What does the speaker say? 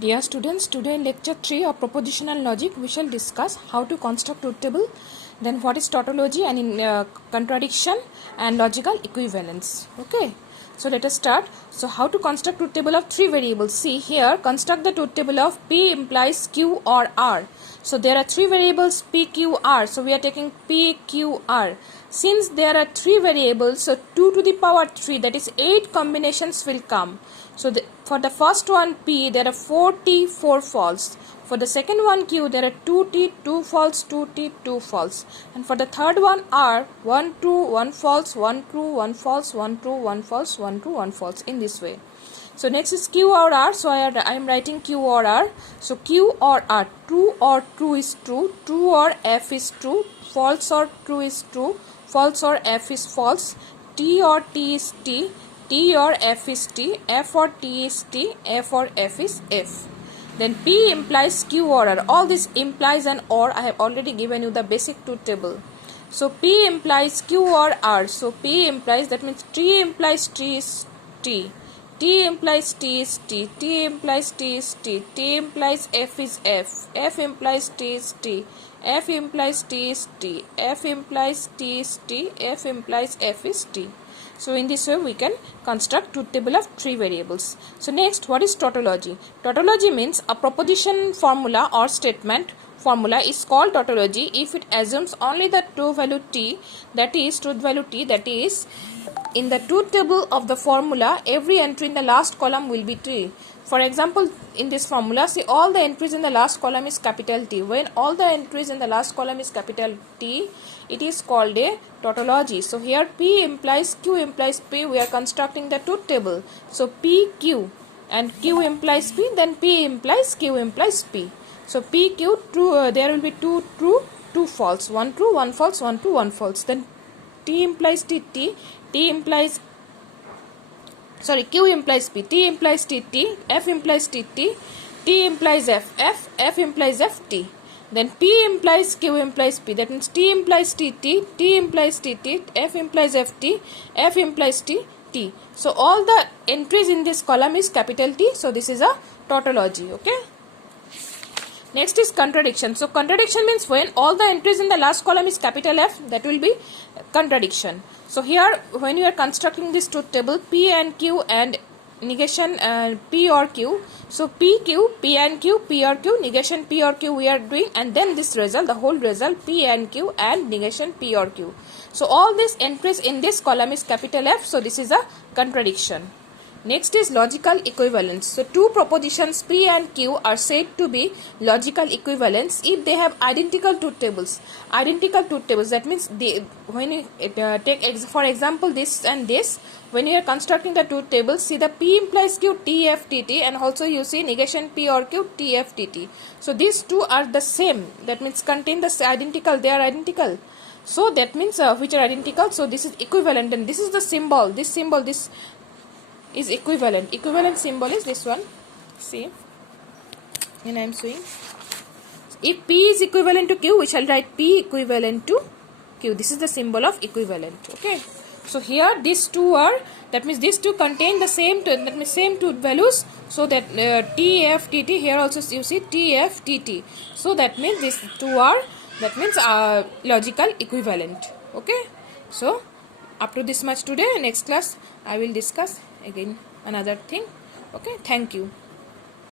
Dear students, today in lecture 3 of propositional logic we shall discuss how to construct truth table, then what is tautology and contradiction and logical equivalence. Okay, so let us start. So how to construct truth table of three variables? See here, construct the truth table of P implies Q or R. So there are three variables P, Q, R. So we are taking P, Q, R. Since there are three variables, so 2 to the power 3, that is 8 combinations will come. So for the first one P, there are 4T, 4 false. For the second one Q, there are 2T, 2 false, 2T, 2 false. And for the third one R, 1 true, 1 false, 1 true, 1 false, 1 true, 1 false, 1 true, 1 false, in this way. So next is Q or R. So I am writing Q or R. So Q or R, true or true is true, true or F is true, false or true is true, false or F is false, T or T is T, T or F is T, F or T is T, F or F is F. Then P implies Q or R. All this implies and or I have already given you the basic truth table. So P implies Q or R. So P implies, that means T implies T is T, T implies T is T, T implies T is T, T implies F is F, F implies T is T, F implies T is T, F implies T is T, F implies F is T. So in this way we can construct truth table of three variables. So next, what is tautology? Tautology means a proposition formula or statement formula is called tautology if it assumes only the true value T, that is truth value T, that is in the truth table of the formula every entry in the last column will be T. For example, in this formula, see all the entries in the last column is capital T. When all the entries in the last column is capital T, it is called a tautology. So here P implies Q implies P, we are constructing the truth table. So P, Q and Q implies P, then P implies Q implies P. So P, Q, true, there will be 2 true, 2 false, 1 true, 1 false, 1 true, 1 false. Then T implies T, T, T implies, sorry, Q implies P, T implies T, T, F implies T, T, T implies F, F, F implies F, T. Then P implies Q implies P, that means T implies T, T, T implies T, T, F implies F, T, F implies T, T. So all the entries in this column is capital T, so this is a tautology, okay. Next is contradiction. So contradiction means when all the entries in the last column is capital F, that will be contradiction. So here when you are constructing this truth table P and Q and negation P or Q, so P, Q, P and Q, P or Q, negation P or Q we are doing, and then this result, the whole result P and Q and negation P or Q. So all these entries in this column is capital F, so this is a contradiction. Next is logical equivalence. So two propositions P and Q are said to be logical equivalents if they have identical truth tables. Identical truth tables, that means when you take for example this and this, when you are constructing the truth table, see the P implies Q, T, F, T, T, and also you see negation P or Q, T, F, T, T. So these two are the same, that means contain the identical, they are identical. So that means which are identical, so this is equivalent, and this is the symbol, this symbol, this is equivalent. Equivalent symbol is this one. See, and I am showing. If P is equivalent to Q, we shall write P equivalent to Q. This is the symbol of equivalent. Okay. So here these two are, that means these two contain the same, that means same two values. So that T, F, T, T. Here also you see T, F, T, T. So that means these two are, that means logical equivalent. Okay. So up to this much today. Next class I will discuss again another thing. Okay, thank you.